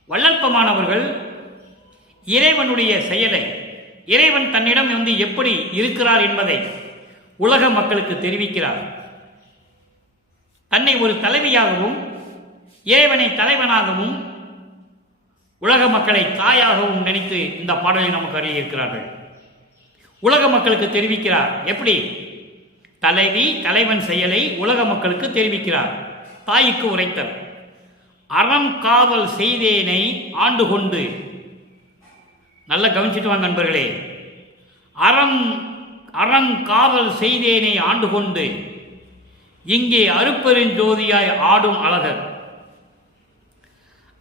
வள்ளற்பெருமானவர்கள் இறைவனுடைய செயலை, இறைவன் தன்னிடம் எப்படி இருக்கிறார் என்பதை உலக மக்களுக்கு தெரிவிக்கிறார். தன்னை ஒரு தலைவியாகவும் இறைவனை தலைவனாகவும் உலக மக்களை தாயாகவும் நினைத்து இந்த பாடலை நமக்கு அறிவிக்கிறார்கள். உலக மக்களுக்கு தெரிவிக்கிறார். எப்படி? தலைவி தலைவன் செயலை உலக மக்களுக்கு தெரிவிக்கிறார். தாய்க்கு உரைத்தல். அறம் காவல் செய்தேனை ஆண்டு கொண்டு, நல்லா கவனிச்சுட்டு வாங்க நண்பர்களே, அறம் காவல் செய்தேனை ஆண்டு கொண்டு இங்கே அருப்பெருஞ்சோதியாய் ஆடும் அழகர்.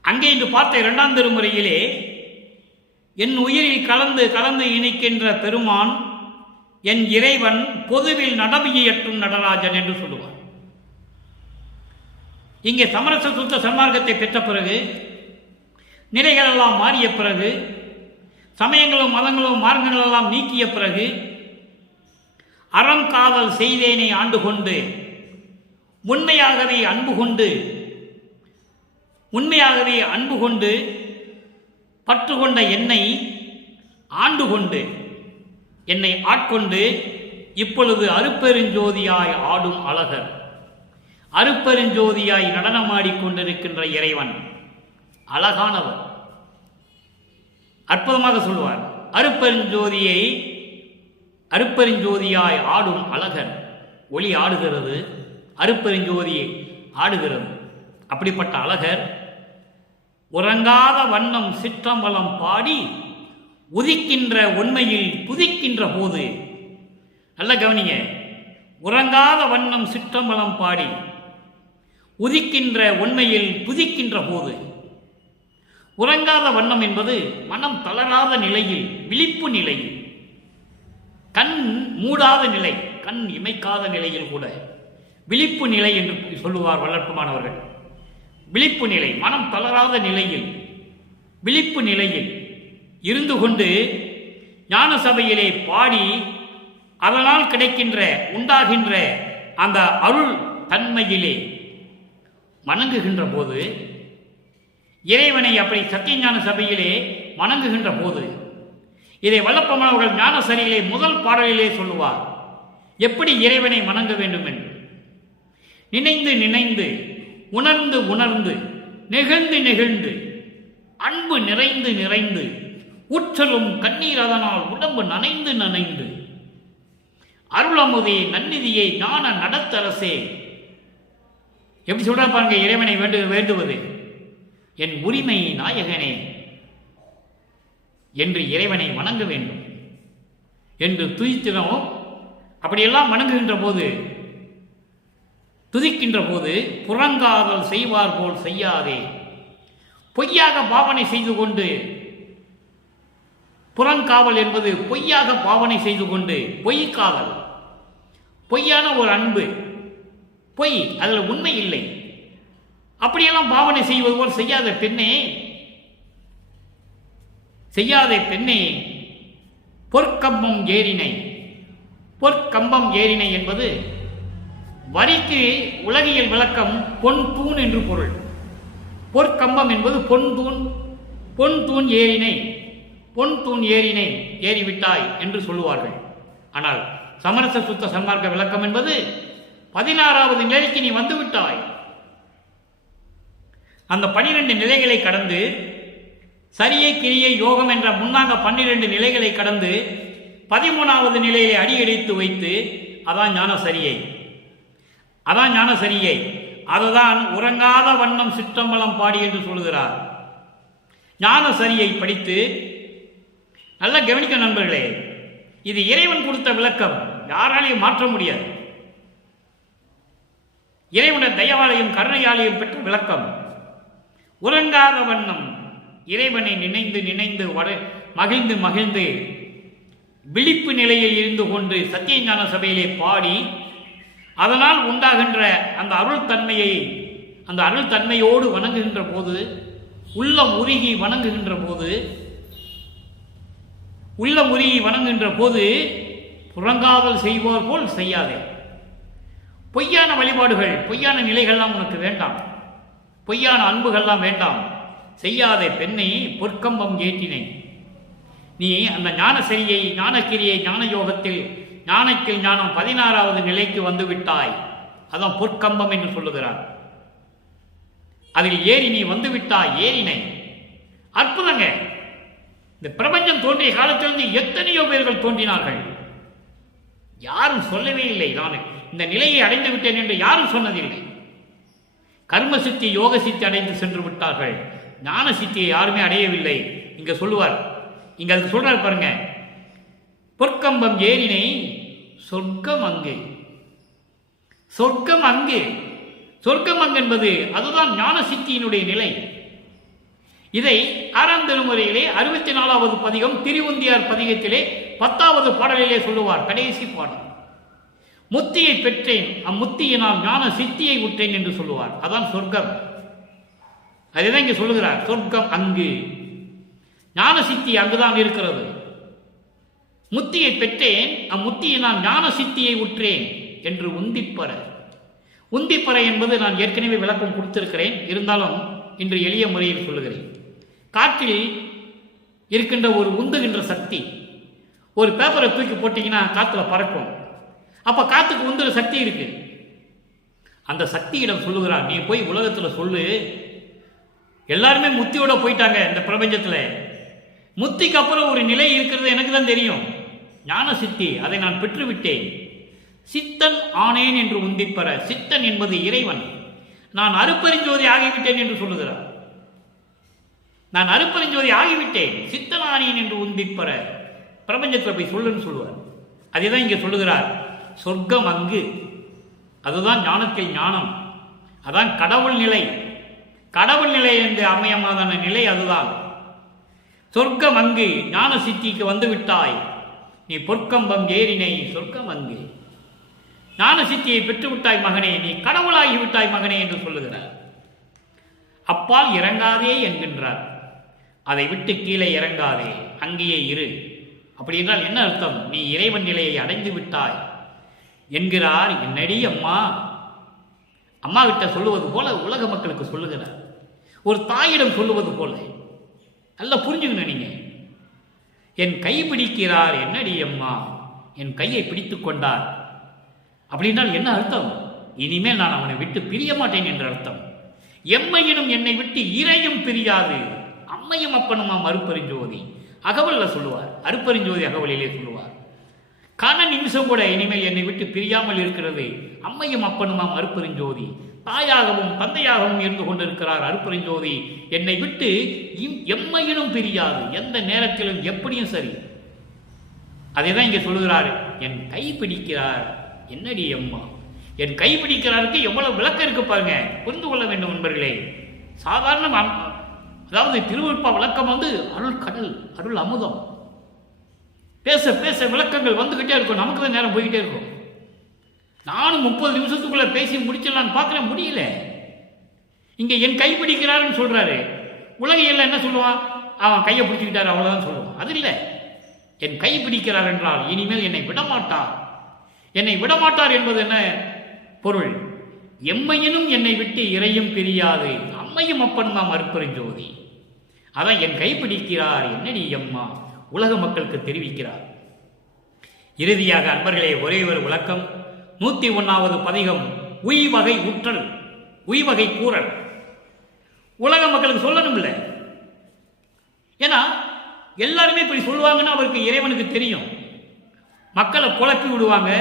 அங்கே இன்று பார்த்த இரண்டாம் திருமுறையிலே என் உயிரில் கலந்து கலந்து இணைக்கின்ற பெருமான் என் இறைவன் பொதுவில் நடவியற்றும் நடராஜன் என்று சொல்லுவார். இங்கே சமரச சுத்த சன்மார்க்கத்தை பெற்ற பிறகு, நிலைகள் எல்லாம் மாறிய பிறகு, சமயங்களும் மதங்களும் மார்க்கங்கள் எல்லாம் நீக்கிய பிறகு, அறங்காதல் செய்தேனை ஆண்டு கொண்டு உண்மையாகவே அன்பு கொண்டு பற்று கொண்ட என்னை ஆண்டு கொண்டு என்னை ஆட்கொண்டு இப்பொழுது அருப்பெருஞ்சோதியாய் ஆடும் அழகர், அருப்பெருஞ்சோதியாய் நடனமாடிக்கொண்டிருக்கின்ற இறைவன் அழகானவர். அற்புதமாக சொல்வார், அருப்பெருஞ்சோதியாய் ஆடும் அழகர். ஒளி ஆடுகிறது, அருப்பெருஞ்சோதியை ஆடுகிறது. அப்படிப்பட்ட அழகர் உறங்காத வண்ணம் சிற்றம்பலம் பாடி உதிக்கின்ற உண்மையில் புதிக்கின்ற போது, நல்ல கவனிங்க, உறங்காத வண்ணம் சிற்றம்பலம் பாடி உதிக்கின்ற உண்மையில் புதிக்கின்ற போது. உறங்காத வண்ணம் என்பது மனம் தளராத நிலையில், விழிப்பு நிலையில், கண் மூடாத நிலை, கண் இமைக்காத நிலையில் கூட விழிப்பு நிலை என்று சொல்லுவார் வளர்ப்புமானவர்கள். விழிப்பு நிலை, மனம் தளராத நிலையில், விழிப்பு நிலையில் இருந்து கொண்டு ஞான சபையிலே பாடி அதனால் கிடைக்கின்ற உண்டாகின்ற அந்த அருள் தன்மையிலே வணங்குகின்ற போது, இறைவனை அப்படி சத்தியஞான சபையிலே வணங்குகின்ற போது, இதை வல்லப்பமானவர்கள் ஞான சரியிலே முதல் பாடலிலே சொல்லுவார், எப்படி இறைவனை வணங்க வேண்டும் என்று. நினைந்து நினைந்து, உணர்ந்து உணர்ந்து, நெகிழ்ந்து நெகிழ்ந்து, அன்பு நிறைந்து நிறைந்து, உற்றலும் கண்ணீர் அதனால் உடம்பு நனைந்து நனைந்து, அருளமுதே நன்னிதியே ஞான நடத்தரசே. எப்படி சொல்ற பாருங்க, இறைவனை வேண்டுவது என் உரிமை நாயகனே என்று இறைவனை வணங்க வேண்டும் என்று துதித்தினோ. அப்படியெல்லாம் வணங்குகின்ற போது, துதிக்கின்ற போது, புறங்காதல் செய்வார் போல் செய்யாதே. பொய்யாக பாவனை செய்து கொண்டு, புறங்காவல் என்பது பொய்யாக பாவனை செய்து கொண்டு, பொய்க்காதல், பொய்யான ஒரு அன்பு, பொய், அதில் உண்மை இல்லை, அப்படியெல்லாம் பாவனை செய்வது போல் செய்யாத பெண்ணே, பொற்கம்பம் ஏறினை. பொற்கம்பம் ஏறினை என்பது வரிக்கு உலகியல் விளக்கம் பொன் தூண் என்று பொருள். பொற்கம்பம் என்பது பொன் தூண் ஏறினை, பொன் தூண் ஏறினை, ஏறிவிட்டாய் என்று சொல்லுவார்கள். ஆனால் சமரச சுத்த சன்மார்க்க விளக்கம் என்பது 16வது நிலைக்கு நீ வந்துவிட்டாய். அந்த 12 நிலைகளை கடந்து, சரியை கிரியை யோகம் என்ற முன்னாக 12 நிலைகளை கடந்து 13வது நிலையை அடியெடுத்து வைத்து, அதான் ஞான சரியை. அதுதான் உறங்காத வண்ணம் சிற்றம்பலம் பாடி என்று சொல்கிறார். ஞான சரியை படித்து நல்லா கவனிக்க நண்பர்களே, இது இறைவன் கொடுத்த விளக்கம், யாராலையும் மாற்ற முடியாது. இறைவனுடைய தயவாலயம் கருணையாலயம் பெற்ற விளக்கம். உறங்காத வண்ணம் இறைவனை நினைந்து நினைந்து மகிழ்ந்து மகிழ்ந்து விழிப்பு நிலையில் இருந்து கொண்டு சத்தியஞான சபையிலே பாடி, அதனால் உண்டாகின்ற அந்த அருள் தன்மையோடு வணங்குகின்ற போது, உள்ளம் உருகி வணங்குகின்ற போது, புறங்காதல் செய்வோர் போல் செய்யாதே. பொய்யான வழிபாடுகள், பொய்யான நிலைகள்லாம் உனக்கு வேண்டாம், பொய்யான அன்புகள்லாம் வேண்டாம். செய்யாதே பெண்ணை பொற்கம்பம் ஏற்றினை. நீ அந்த ஞான சரியை, ஞானக்கிரியை, ஞான யோகத்தில் ஞானத்தில் ஞானம் 16வது நிலைக்கு வந்து விட்டாய். அதான் பொற்கம்பம் என்று சொல்லுகிறார். அதில் ஏறி நீ வந்து விட்டாய், ஏறினை. அற்புதங்க. இந்த பிரபஞ்சம் தோன்றிய காலத்திலிருந்து எத்தனையோ பேர்கள் தோன்றினார்கள். யாரும் சொல்லவே இல்லை நான் இந்த நிலையை அடைந்து விட்டேன் என்று யாரும் சொன்னதில்லை. கர்ம சித்தி, யோக சித்தி அடைந்து சென்று விட்டார்கள். ஞான சித்தியை யாருமே அடையவில்லை. இங்க சொல்லுவார், இங்க அதுக்கு சொல்றார் பாருங்க, பொற்கம்பம் ஏறினை சொர்க்கம் அங்கு. சொர்க்கம் அங்கு என்பது அதுதான் ஞான சித்தியினுடைய நிலை. இதை 6ஆம் திருமுறையிலே 64வது பதிகம் திருவுந்தியார் பதிகத்திலே 10வது பாடலிலே சொல்லுவார். கடைசி பாடல், முத்தியை பெற்றேன் அம்முத்தியினால் ஞான சித்தியை உற்றேன் என்று சொல்லுவார். அதான் சொர்க்கம். அதுதான் இங்கே சொல்லுகிறார். சொர்க்கம் அங்கு, ஞான சித்தி அங்குதான் இருக்கிறது. முத்தியை பெற்றேன் அம்முத்தியினால் ஞான சித்தியை உற்றேன் என்று உந்திப்பற. உந்திப்பற என்பது நான் ஏற்கனவே விளக்கம் கொடுத்திருக்கிறேன், இருந்தாலும் இன்று எளிய முறையில் சொல்லுகிறேன். காற்றில் இருக்கின்ற ஒரு உந்துகின்ற சக்தி, ஒரு பேப்பரை தூக்கி போட்டீங்கன்னா காற்றுல பறக்கும். அப்ப காத்துக்கு உந்துற சக்தி இருக்கு. அந்த சக்தியிடம் சொல்லுகிறார், நீ போய் உலகத்தில் சொல்லு, எல்லாருமே முத்தியோட போயிட்டாங்க இந்த பிரபஞ்சத்தில், முத்திக்கு அப்புறம் ஒரு நிலை இருக்கிறது எனக்கு தான் தெரியும், ஞான சித்தி, அதை நான் பெற்றுவிட்டேன், சித்தன் ஆனேன் என்று உந்திப்பற. சித்தன் என்பது இறைவன். நான் அருப்பெருஞ்சோதி ஆகிவிட்டேன் என்று சொல்லுகிறார். நான் அருப்பெருஞ்சோதி ஆகிவிட்டேன், சித்தன் ஆனேன் என்று உந்திப்பற. பிரபஞ்சத்தில் போய் சொல்லுன்னு சொல்லுவார். அதேதான் இங்கே சொல்லுகிறார். சொர்க்கம் அங்கு, அதுதான் ஞானத்தில் ஞானம், அதான் கடவுள் நிலை. கடவுள் நிலை என்று அமையமாதான நிலை அதுதான். சொர்க்கம் அங்கு, ஞான சித்திக்கு வந்து விட்டாய், நீ பொற்கம்பம் ஏறினை சொர்க்கம் அங்கு. ஞான சித்தியை பெற்றுவிட்டாய் மகனே, நீ கடவுளாகிவிட்டாய் மகனே என்று சொல்லுகிறார். அப்பால் இறங்காதே என்கின்றார். அதை விட்டு கீழே இறங்காதே, அங்கேயே இரு. அப்படி என்றால் என்ன அர்த்தம்? நீ இறைவன் நிலையை அடைந்து விட்டாய் என்கிறார். என்னடி அம்மா, அம்மா கிட்ட சொல்லுவது போல உலக மக்களுக்கு சொல்லுகிறார். ஒரு தாயிடம் சொல்லுவது போல. நல்லா புரிஞ்சுக்கணும் நீங்க. என் கை பிடிக்கிறார், என்னடி அம்மா, என் கையை பிடித்து கொண்டார். அப்படின்னால் என்ன அர்த்தம்? இனிமேல் நான் அவனை விட்டு பிரிய மாட்டேன் என்ற அர்த்தம். எம்மையினும் என்னை விட்டு இறையும் பிரியாது, அம்மையும் அப்பனுமாம் அருப்பெருஞ்சோதி. அகவல்ல சொல்லுவார், அருப்பெருஞ்சோதி அகவலிலே சொல்லுவார். கன நிமிஷம் கூட இனிமேல் என்னை விட்டு பிரியாமல் இருக்கிறது அம்மையும் அப்பனுமாம் அருப்பெருஞ்சோதி. தாயாகவும் தந்தையாகவும் இருந்து கொண்டிருக்கிறார் அருப்பெருஞ்சோதி. என்னை விட்டு எம்மையினும் பிரியாது, எந்த நேரத்திலும் எப்படியும் சரி. அதைதான் இங்கே சொல்லுகிறார். என் கை பிடிக்கிறார், என்னடி அம்மா, என் கை பிடிக்கிறாருக்கு எவ்வளவு விளக்கம் இருக்கு பாருங்க. புரிந்து கொள்ள வேண்டும் நண்பர்களே. சாதாரண அதாவது திருவருட்பா விளக்கம் அருள் கடல், அருள் அமுதம். பேச பேச விளக்கங்கள் வந்துகிட்டே இருக்கும். நமக்கு தான் நேரம் போய்கிட்டே இருக்கும். நானும் 30 நிமிஷத்துக்குள்ள பேசி முடிச்சிடலான்னு பார்க்குறேன், முடியல. இங்க என் கை பிடிக்கிறாருன்னு சொல்றாரு. உலகையில் என்ன சொல்லுவான்? அவன் கையை பிடிச்சிக்கிட்டாரு அவ்வளவுதான் சொல்லுவான். அது இல்லை. என் கை பிடிக்கிறார் என்றால் இனிமேல் என்னை விடமாட்டார். என்னை விடமாட்டார் என்பது என்ன பொருள்? எம்மையினும் என்னை விட்டு இறையும் பிரியாது, அம்மையும் அப்பனுமாம் அருப்பெருஞ்சோதி. அதான் என் கை பிடிக்கிறார், என்னடி அம்மா, உலக மக்களுக்கு தெரிவிக்கிறார். இறுதியாக அன்பர்களே, ஒரே ஒரு விளக்கம். 101வது பதிகம், உய்வகை உற்றல், உய்வகை கூறல். உலக மக்களுக்கு சொல்லணும் இல்லை. ஏன்னா எல்லாருமே இப்படி சொல்லுவாங்கன்னா அவருக்கு இறைவனுக்கு தெரியும். மக்களை குழப்பி விடுவாங்க,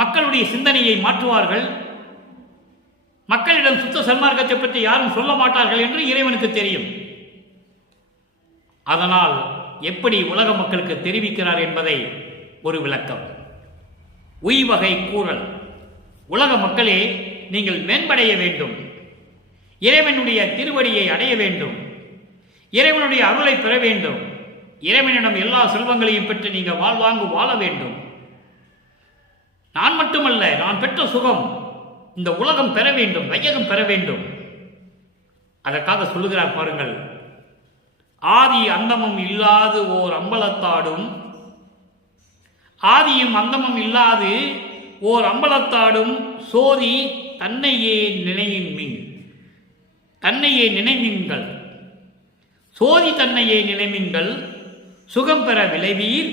மக்களுடைய சிந்தனையை மாற்றுவார்கள், மக்களிடம் சுத்த சன்மார்க்கத்தை பற்றி யாரும் சொல்ல மாட்டார்கள் என்று இறைவனுக்கு தெரியும். அதனால் எப்படி உலக மக்களுக்கு தெரிவிக்கிறார் என்பதை ஒரு விளக்கம். உய்வகை கூறல். உலக மக்களே, நீங்கள் மேம்படைய வேண்டும், இறைவனுடைய திருவடியை அடைய வேண்டும், இறைவனுடைய அருளை பெற வேண்டும், இறைவனிடம் எல்லா செல்வங்களையும் பெற்று நீங்கள் வாழ்வாங்கு வாழ வேண்டும். நான் மட்டுமல்ல, நான் பெற்ற சுகம் இந்த உலகம் பெற வேண்டும், வையகம் பெற வேண்டும். அதற்காக சொல்லுகிறார் பாருங்கள். ஆதி அந்தமும் இல்லாது ஓர் அம்பலத்தாடும், ஆதியும் அந்தமும் இல்லாது ஓர் அம்பலத்தாடும் சோதி தன்னையே நினைமின், தன்னையே நினைமின்கள், சோதி தன்னையே நினைமின்கள், சுகம் பெற விளைவீர்,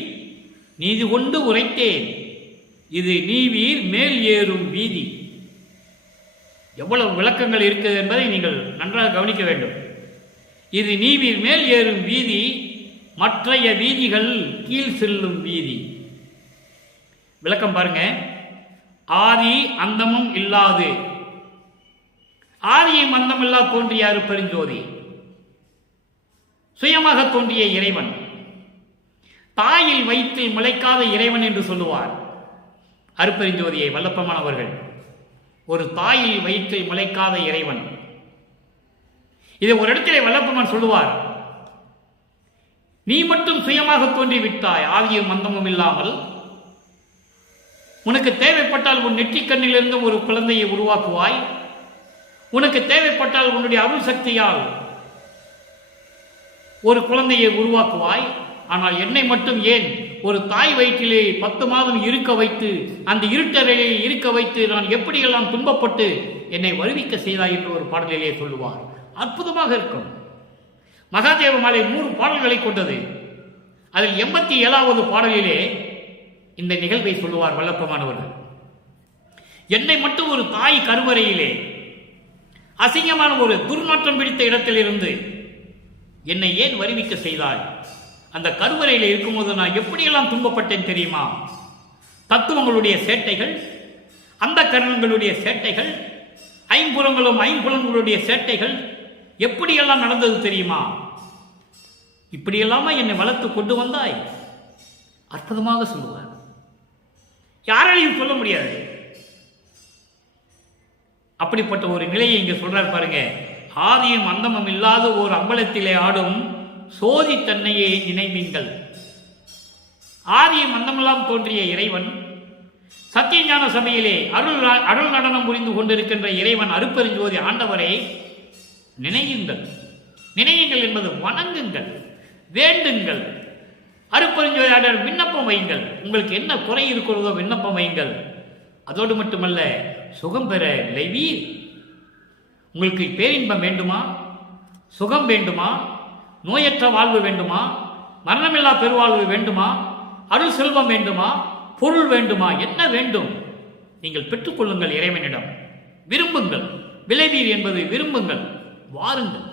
நீதி கொண்டு உரைத்தேன், இது நீவீர் மேல் ஏறும் வீதி. எவ்வளவு விளக்கங்கள் இருக்குது என்பதை நீங்கள் நன்றாக கவனிக்க வேண்டும். இது நீவீர் மேல் ஏறும் வீதி, மற்றைய வீதிகள் கீழ் செல்லும் வீதி. விளக்கம் பாருங்க. ஆதி அந்தமும் இல்லாது, ஆதியும் அந்தமில்லா தோன்றிய அருப்பெருஞ்சோதி, சுயமாக தோன்றிய இறைவன், தாயில் வயிற்றில் முளைக்காத இறைவன் என்று சொல்லுவார் அருப்பெருஞ்சோதியை வல்லப்பமானவர்கள். ஒரு தாயில் வயிற்றில் முளைக்காத இறைவன். இதை ஒரு இடத்திலே வல்லப்பமான் சொல்லுவார். நீ மட்டும் சுயமாக தோன்றிவிட்டாய், ஆதியும் அந்தமும் இல்லாமல். உனக்கு தேவைப்பட்டால் உன் நெற்றிக்கண்ணிலிருந்து ஒரு குழந்தையை உருவாக்குவாய். உனக்கு தேவைப்பட்டால் உன்னுடைய அருள் சக்தியால் ஒரு குழந்தையை உருவாக்குவாய். ஆனால் என்னை மட்டும் ஏன் ஒரு தாய் வயிற்றிலே 10 மாதம் இருக்க வைத்து, அந்த இருட்டறையிலே இருக்க வைத்து நான் எப்படியெல்லாம் துன்பப்பட்டு என்னை வருவிக்க செய்தாய் என்று ஒரு பாடலிலே சொல்லுவார். அற்புதமாக இருக்கும். மகாதேவ மாலை 100 பாடல்களை கொண்டது. அதில் 87வது பாடலிலே இந்த நிகழ்வை சொல்லுவார் வல்லப்பமானவர்கள். என்னை மட்டும் ஒரு தாய் கருவறையிலே அசிங்கமான ஒரு துர்நாற்றம் பிடித்த இடத்திலிருந்து என்னை ஏன் வருவிக்க செய்தாய்? அந்த கருவறையில் இருக்கும்போது நான் எப்படியெல்லாம் துன்பப்பட்டேன் தெரியுமா? தத்துவங்களுடைய சேட்டைகள், அந்த கரணங்களுடைய சேட்டைகள், ஐம்புலங்களுடைய சேட்டைகள் எப்படியெல்லாம் நடந்தது தெரியுமா? இப்படியெல்லாமா என்னை வளர்த்து கொண்டு வந்தாய்? அற்புதமாக சொல்லுவார். யாராலையும் சொல்ல முடியாது. அப்படிப்பட்ட ஒரு நிலையை இங்க சொல்றார் பாருங்க. ஆதியும் அந்தமும் இல்லாத ஒரு அம்பலத்திலே ஆடும் சோதி தன்னையே நினைவீங்கள். ஆதியும் அந்தமெல்லாம் தோன்றிய இறைவன் சத்தியஞான சபையிலே அருள் நடனம் புரிந்து கொண்டிருக்கின்ற இறைவன் அருப்பெருஞ்சோதி ஆண்டவரை நினையுங்கள். நினையுங்கள் என்பது வணங்குங்கள், வேண்டுங்கள். அருப்பெருஞ்சோதி ஆண்டவர் விண்ணப்பம் வையுங்கள். உங்களுக்கு என்ன குறை இருக்கிறதோ விண்ணப்பம் வையுங்கள். அதோடு மட்டுமல்ல, சுகம் பெற விளைவீர். உங்களுக்கு பேரின்பம் வேண்டுமா? சுகம் வேண்டுமா? நோயற்ற வாழ்வு வேண்டுமா? மரணமில்லா பெருவாழ்வு வேண்டுமா? அருள் செல்வம் வேண்டுமா? பொருள் வேண்டுமா? என்ன வேண்டும்? நீங்கள் பெற்றுக்கொள்ளுங்கள் இறைவனிடம். விரும்புங்கள். விளைவீர் என்பது விரும்புங்கள். வாருங்கள்,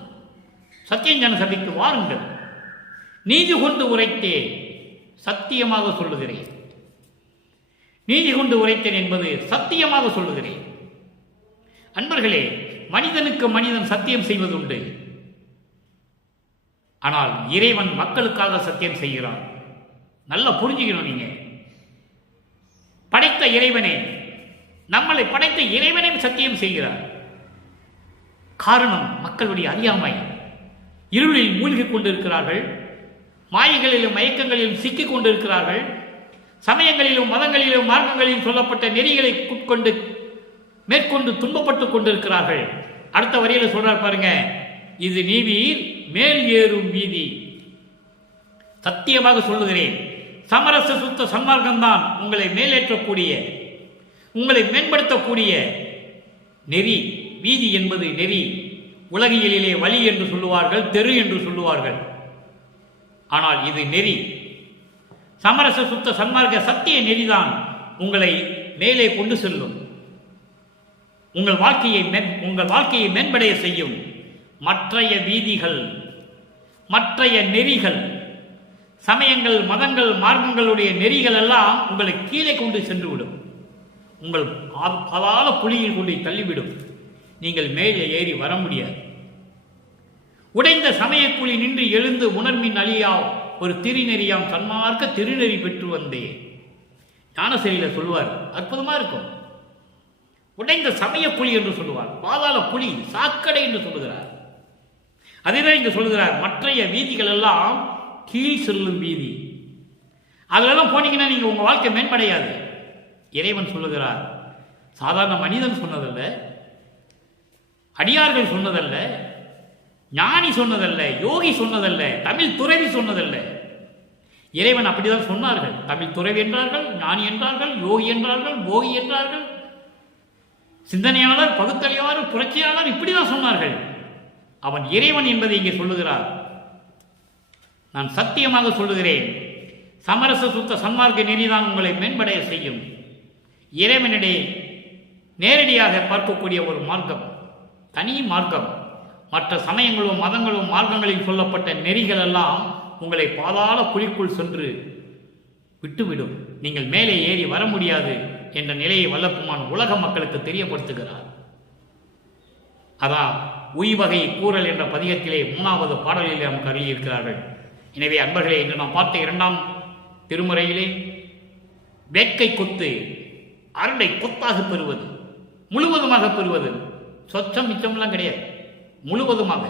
சத்தியஞான சபைக்கு வாருங்கள். நீதி கொண்டு உரைத்தேன், சத்தியமாக சொல்லுகிறேன். நீதி கொண்டு உரைத்தேன் என்பது சத்தியமாக சொல்லுகிறேன். அன்பர்களே, மனிதனுக்கு மனிதன் சத்தியம் செய்வதுண்டு. ஆனால் இறைவன் மக்களுக்காக சத்தியம் செய்கிறான். நல்லா புரிஞ்சுக்கணும். நீங்க படைத்த இறைவனே, நம்மளை படைத்த இறைவனே சத்தியம் செய்கிறார். காரணம் மக்களுடைய அறியாமை. இருளில் மூழ்கிக் கொண்டிருக்கிறார்கள். மாயைகளிலும் மயக்கங்களிலும் சிக்கிக் கொண்டிருக்கிறார்கள். சமயங்களிலும் மதங்களிலும் மார்க்கங்களிலும் சொல்லப்பட்ட நெறிகளை கொண்டு மேற்கொண்டு துன்பப்பட்டுக் கொண்டிருக்கிறார்கள். அடுத்த வரியில சொல்றார் பாருங்க, இது நீவீர் மேல் ஏறும் வீதி. சத்தியமாக சொல்லுகிறேன், சமரச சுத்த சன்மார்க்கம்தான் உங்களை மேலேற்றக்கூடிய, உங்களை மேம்படுத்தக்கூடிய நெறி. வீதி என்பது நெறி. உலகியலிலே வழி என்று சொல்லுவார்கள், தெரு என்று சொல்லுவார்கள். ஆனால் இது நெறி. சமரச சுத்த சன்மார்க்க சத்திய நெறிதான் உங்களை மேலே கொண்டு செல்லும். உங்கள் வாழ்க்கையை மேம்படைய செய்யும். மற்றைய வீதிகள், மற்றைய நெறிகள், சமயங்கள், மதங்கள், மார்க்கங்களுடைய நெறிகள் எல்லாம் உங்களை கீழே கொண்டு சென்றுவிடும். உங்கள் பாதாள குழியில் கொண்டு தள்ளிவிடும். நீங்கள் மேலே ஏறி வர முடியாது. உடைந்த சமயக்குழி நின்று எழுந்து உணர்மின் அழியா ஒரு திருநெறியாம் சன்மார்க்க திருநெறி பெற்று வந்தேன். ஞானசரியில சொல்லுவார், அற்புதமா இருக்கும். உடைந்த சமயக்குழி என்று சொல்லுவார், பாதாள குழி, சாக்கடை என்று சொல்லுகிறார். அதேதான் இங்கு சொல்லுகிறார், மற்றைய வீதிகள் எல்லாம் கீழ் செல்லும் வீதி. அதெல்லாம் போனீங்கன்னா நீங்க உங்க வாழ்க்கை மேம்படையாது. இறைவன் சொல்லுகிறார், சாதாரண மனிதன் சொன்னதல்ல, அடியார்கள் சொன்னதல்ல, ஞானி சொன்னதல்ல, யோகி சொன்னதல்ல, தமிழ் துறவி சொன்னதல்ல. இறைவன் அப்படிதான் சொன்னார்கள். தமிழ் துறவி என்றார்கள், ஞானி என்றார்கள், யோகி என்றார்கள், போகி என்றார்கள், சிந்தனையாளர், பகுத்தறிவாளர், புரட்சியாளர், இப்படிதான் சொன்னார்கள். அவன் இறைவன் என்பதை இங்கே சொல்லுகிறார். நான் சத்தியமாக சொல்லுகிறேன், சமரச சுத்த சன்மார்க்க நெறிதான் உங்களை மேம்படைய செய்யும். இறைவனிடையே நேரடியாக பார்க்கக்கூடிய ஒரு மார்க்கம், தனி மார்க்கம். மற்ற சமயங்களும் மதங்களும் மார்க்கங்களில் சொல்லப்பட்ட நெறிகள் எல்லாம் உங்களை பாதாள குழிக்குள் சென்று விட்டுவிடும். நீங்கள் மேலே ஏறி வர முடியாது என்ற நிலையை வல்லப்புமான் உலக மக்களுக்கு தெரியப்படுத்துகிறார். அதான் உய்வகை கூறல் என்ற பதிகத்திலே 3வது பாடலிலே நமக்கு அருளியிருக்கிறார்கள். எனவே அன்பர்களே, இன்று நாம் பார்த்த 2ஆம் திருமுறையிலே வேட்கை கொத்து அருளை கொத்தாக பெறுவது, முழுவதுமாக பெறுவது, சொச்சம் மிச்சம்லாம் கிடையாது, முழுவதுமாக.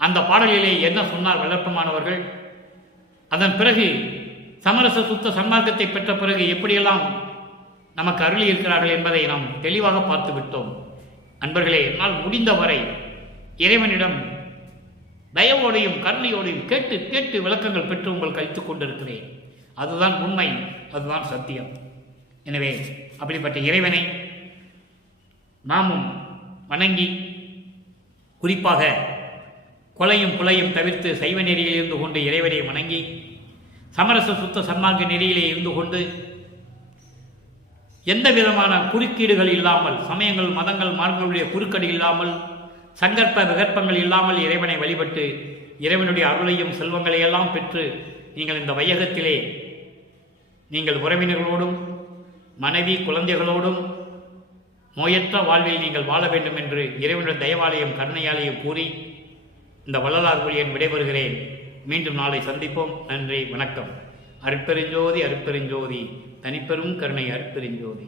அந்த பாடலிலே என்ன சொன்னார் வல்லப்பமானவர்கள்? அதன் பிறகு சமரச சுத்த சன்மார்க்கத்தை பெற்ற பிறகு எப்படியெல்லாம் நமக்கு அருளி இருக்கிறார்கள் என்பதை நாம் தெளிவாக பார்த்து விட்டோம். அன்பர்களே, என்னால் முடிந்தவரை இறைவனிடம் தயவோடையும் கருணையோடையும் கேட்டு கேட்டு விளக்கங்கள் பெற்று உங்கள் கழித்துக் கொண்டிருக்கிறேன். அதுதான் உண்மை, அதுதான் சத்தியம். எனவே அப்படிப்பட்ட இறைவனை நாமும் வணங்கி, குறிப்பாக கொலையும் புலையும் தவிர்த்து சைவ நெறியில் இருந்து கொண்டு இறைவனை வணங்கி, சமரச சுத்த சன்மார்க்க நெறியிலே இருந்து கொண்டு எந்த விதமான குறுக்கீடுகள் இல்லாமல், சமயங்கள் மதங்கள் மார்க்கங்களுடைய குறுக்கீடு இல்லாமல், சங்கற்ப விகற்பங்கள் இல்லாமல் இறைவனை வழிபட்டு இறைவனுடைய அருளையும் செல்வங்களையெல்லாம் பெற்று நீங்கள் இந்த வையகத்திலே நீங்கள் உறவினர்களோடும் மனைவி குழந்தைகளோடும் நோயற்ற வாழ்வில் நீங்கள் வாழ வேண்டும் என்று இறைவனுடைய தயவாலயம் கருணையாலையும் கூறி இந்த வள்ளலார் வழியன் விடைபெறுகிறேன். மீண்டும் நாளை சந்திப்போம். நன்றி, வணக்கம். அருட்பெருஞ்சோதி அருட்பெருஞ்சோதி, தனிப்பெரும் கருணை அருட்பெருஞ்சோதி.